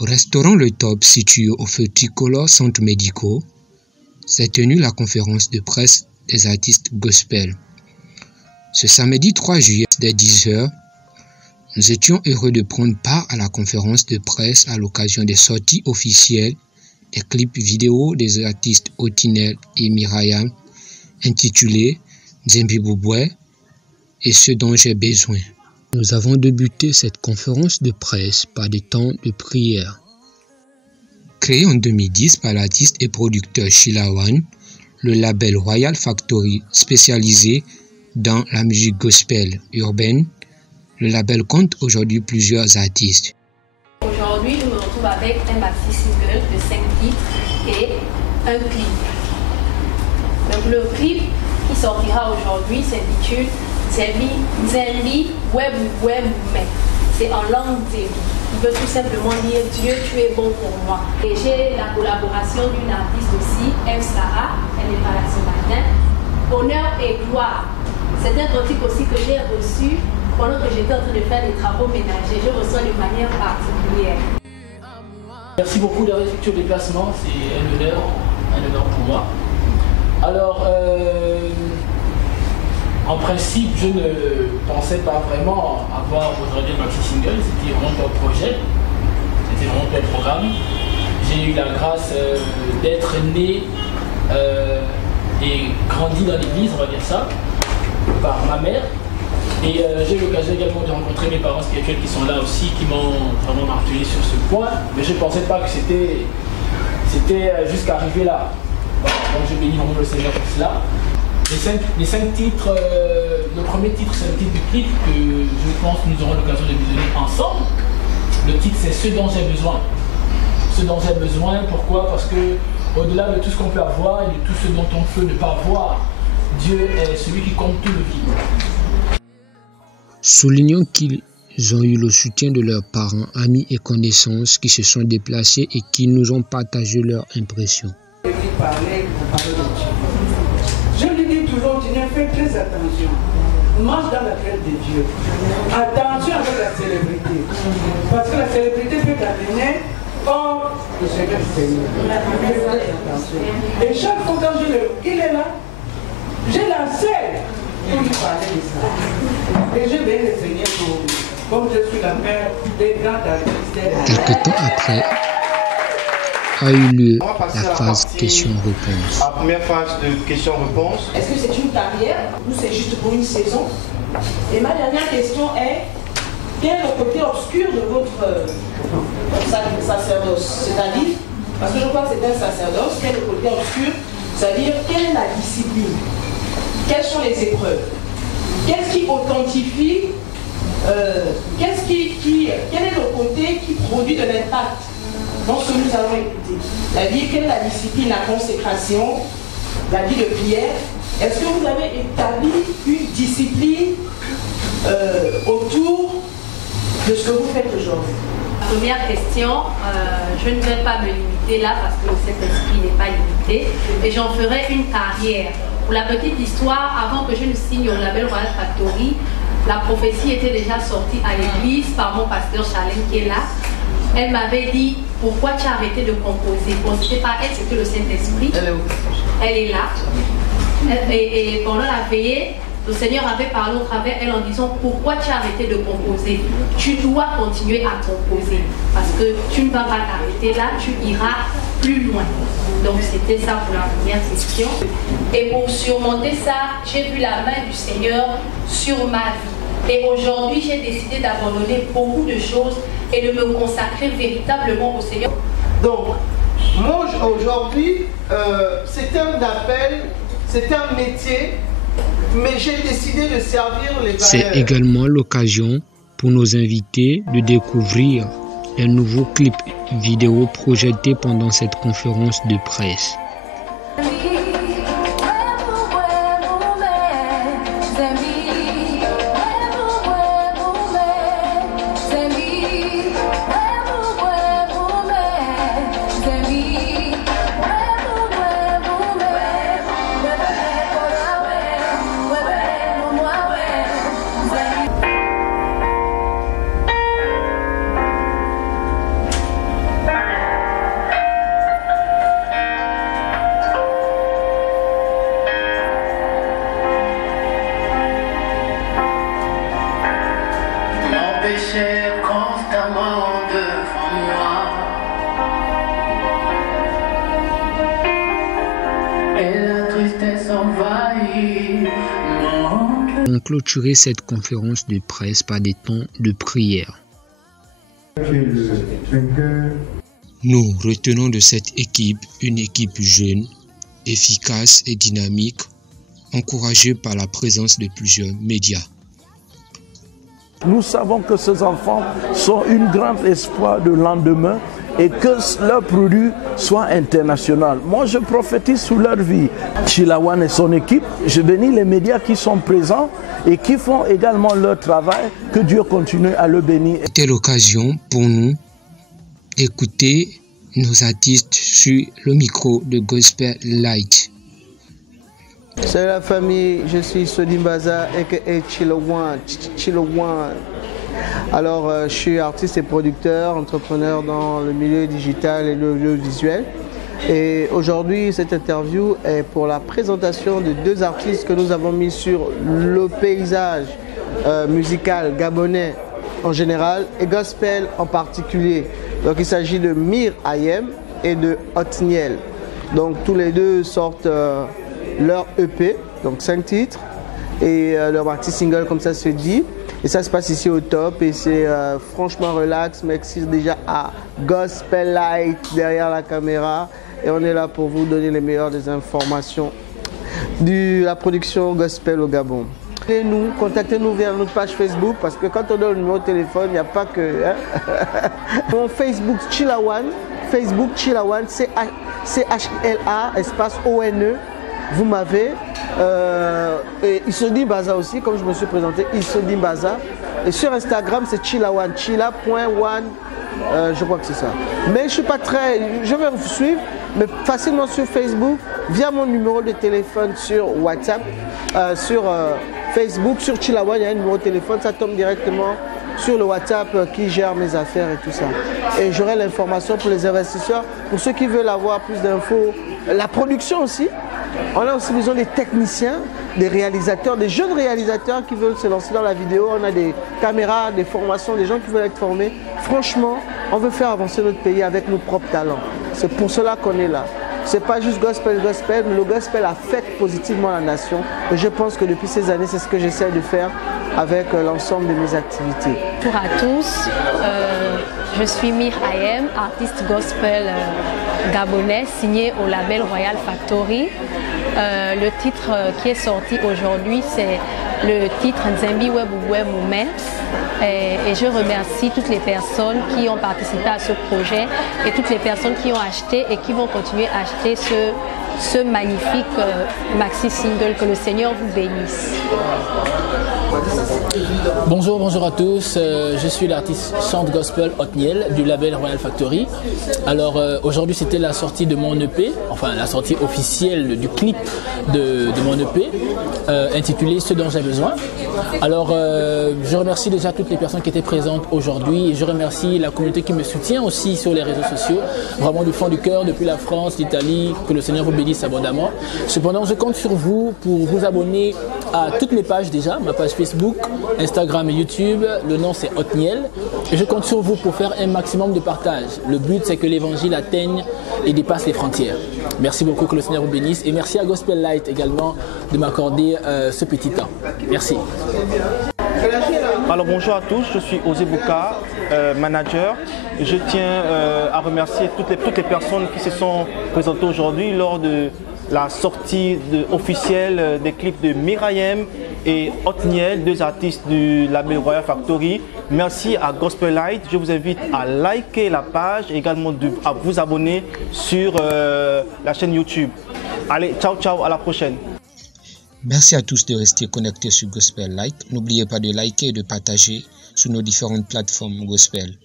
Au restaurant Le Top, situé au Feutricolor Centres Médicaux, s'est tenue la conférence de presse des artistes gospel. Ce samedi 3 juillet dès 10h, nous étions heureux de prendre part à la conférence de presse à l'occasion des sorties officielles des clips vidéo des artistes Otinel et Myriam intitulés Nzembi Bouboué et Ce dont j'ai besoin. Nous avons débuté cette conférence de presse par des temps de prière. Créé en 2010 par l'artiste et producteur Sheila One, le label Royal Factory spécialisé dans la musique gospel urbaine, le label compte aujourd'hui plusieurs artistes. Aujourd'hui, je me retrouve avec un maxi single de 5 titres et un clip. Donc le clip qui sortira aujourd'hui s'intitule Nzembi Bouboué. C'est en langue Nzembi. Il veut tout simplement dire Dieu, tu es bon pour moi. Et j'ai la collaboration d'une artiste aussi, M. Sarah, elle n'est pas là ce matin. Honneur et gloire. C'est un critique aussi que j'ai reçu pendant que j'étais en train de faire des travaux ménagers. Je reçois de manière particulière. Merci beaucoup d'avoir effectué le déplacement, c'est un honneur pour moi. Alors, en principe, je ne pensais pas vraiment avoir aujourd'hui un maxi single, c'était vraiment un projet, c'était vraiment un programme. J'ai eu la grâce d'être né et grandi dans l'église, on va dire ça, par ma mère. Et j'ai eu l'occasion également de rencontrer mes parents spirituels qui sont là aussi, qui m'ont vraiment martelé sur ce point. Mais je ne pensais pas que c'était jusqu'à arriver là. Bon, donc je bénis vraiment le Seigneur pour cela. Les cinq titres, le premier titre c'est le titre du clip que je pense que nous aurons l'occasion de visionner ensemble. Le titre c'est Ce dont j'ai besoin. Ce dont j'ai besoin, pourquoi? Parce que au-delà de tout ce qu'on peut avoir et de tout ce dont on peut ne pas voir, Dieu est celui qui compte tout le vide. Soulignons qu'ils ont eu le soutien de leurs parents, amis et connaissances qui se sont déplacés et qui nous ont partagé leurs impressions. Je lui dis toujours, tu ne fais très attention. Marche dans la crainte de Dieu. Attention avec la célébrité. Parce que la célébrité peut t'amener hors le Seigneur du Seigneur. Et chaque fois quand il est là, j'ai la selle pour lui parler de ça. Et je vais le Seigneur comme je suis la mère des grands artistes. Quelque temps après, a eu lieu la phase questions-réponses. La première phase de questions-réponses. Est-ce que c'est une carrière ou c'est juste pour une saison? Et ma dernière question est, quel est le côté obscur de votre sacerdoce? C'est-à-dire, parce que je crois que c'est un sacerdoce, quel est le côté obscur? C'est-à-dire, quelle est la discipline? Quelles sont les épreuves? Qu'est-ce qui authentifie? Quel est le côté qui produit de l'impact dans ce que nous allons écouter? C'est-à-dire, quelle est la discipline, la consécration, la vie de prière? Est-ce que vous avez établi une discipline autour de ce que vous faites aujourd'hui? Première question, je ne vais pas me limiter là parce que cet esprit n'est pas limité et j'en ferai une carrière. Pour la petite histoire, avant que je ne signe au label Royal Factory, la prophétie était déjà sortie à l'église par mon pasteur Charlène qui est là. Elle m'avait dit, pourquoi tu as arrêté de composer? Bon, c'était pas elle, c'était le Saint-Esprit. Elle est là. Et pendant la veillée, le Seigneur avait parlé au travers elle en disant, pourquoi tu as arrêté de composer? Tu dois continuer à composer. Parce que tu ne vas pas t'arrêter là, tu iras plus loin. Donc c'était ça pour la première question. Et pour surmonter ça, j'ai vu la main du Seigneur sur ma vie. Et aujourd'hui, j'ai décidé d'abandonner beaucoup de choses et de me consacrer véritablement au Seigneur. Donc, moi aujourd'hui, c'est un appel, c'est un métier, mais j'ai décidé de servir les valeurs. C'est également l'occasion pour nos invités de découvrir un nouveau clip vidéo projeté pendant cette conférence de presse. allons clôturer cette conférence de presse par des temps de prière. Nous retenons de cette équipe une équipe jeune, efficace et dynamique, encouragée par la présence de plusieurs médias. Nous savons que ces enfants sont un grand espoir de lendemain et que leur produit soit international. Moi, je prophétise sur leur vie. Chilawan et son équipe, je bénis les médias qui sont présents et qui font également leur travail. Que Dieu continue à le bénir. C'était l'occasion pour nous d'écouter nos artistes sur le micro de Gospel Light. Salut la famille, je suis Sodim Baza aka Chilawan. Alors, je suis artiste et producteur, entrepreneur dans le milieu digital et l'audiovisuel. Et aujourd'hui, cette interview est pour la présentation de deux artistes que nous avons mis sur le paysage musical gabonais en général et gospel en particulier. Donc, il s'agit de Mir Ayem et de Otniel. Donc, tous les deux sortent leur EP, donc 5 titres, et leur maxi single comme ça se dit. Et ça se passe ici au top et c'est franchement relax, merci déjà à Gospel Light derrière la caméra. Et on est là pour vous donner les meilleures des informations de la production gospel au Gabon. Et nous, contactez-nous via notre page Facebook parce que quand on donne le numéro de téléphone, il n'y a pas que... Hein? Mon Facebook Chilawan, C-H-L-A, espace O-N-E. Vous m'avez, et Isodim Baza aussi, comme je me suis présenté, Isodim Baza. Et sur Instagram, c'est Chilawan, chila.one, je crois que c'est ça. Mais je ne suis pas très, je vais vous suivre, mais facilement sur Facebook, via mon numéro de téléphone sur WhatsApp, sur Facebook, sur Chilawan, il y a un numéro de téléphone, ça tombe directement sur le WhatsApp qui gère mes affaires et tout ça. Et j'aurai l'information pour les investisseurs, pour ceux qui veulent avoir plus d'infos, la production aussi. On a aussi besoin des techniciens, des réalisateurs, des jeunes réalisateurs qui veulent se lancer dans la vidéo. On a des caméras, des formations, des gens qui veulent être formés. Franchement, on veut faire avancer notre pays avec nos propres talents. C'est pour cela qu'on est là. C'est pas juste gospel, mais le gospel affecte positivement la nation. Et je pense que depuis ces années, c'est ce que j'essaie de faire avec l'ensemble de mes activités. Bonjour à tous, je suis Mir Ayem, artiste gospel gabonais signé au label Royal Factory. Le titre qui est sorti aujourd'hui, c'est le titre Nzembi Webouwe Moumé. Et je remercie toutes les personnes qui ont participé à ce projet et toutes les personnes qui ont acheté et qui vont continuer à acheter ce magnifique maxi single. Que le Seigneur vous bénisse. Bonjour à tous, je suis l'artiste chante gospel Otniel du label Royal Factory. Alors aujourd'hui c'était la sortie de mon EP, enfin la sortie officielle du clip de mon EP intitulé Ce dont j'ai besoin. Alors je remercie déjà toutes les personnes qui étaient présentes aujourd'hui et je remercie la communauté qui me soutient aussi sur les réseaux sociaux, vraiment du fond du cœur, depuis la France, l'Italie, que le Seigneur vous bénisse abondamment. Cependant je compte sur vous pour vous abonner à toutes mes pages déjà, ma page Facebook, Instagram et YouTube, le nom c'est Otniel. Et je compte sur vous pour faire un maximum de partage. Le but c'est que l'évangile atteigne et dépasse les frontières. Merci beaucoup, que le Seigneur vous bénisse. Et merci à Gospel Light également de m'accorder ce petit temps. Merci. Alors bonjour à tous, je suis Osé Bouka, manager. Je tiens à remercier toutes les personnes qui se sont présentées aujourd'hui lors de la sortie officielle des clips de Mir Ayem et Otniel, deux artistes du label Royal Factory. Merci à Gospel Light. Je vous invite à liker la page et également à vous abonner sur la chaîne YouTube. Allez, ciao, à la prochaine. Merci à tous de rester connectés sur Gospel Light. N'oubliez pas de liker et de partager sur nos différentes plateformes Gospel.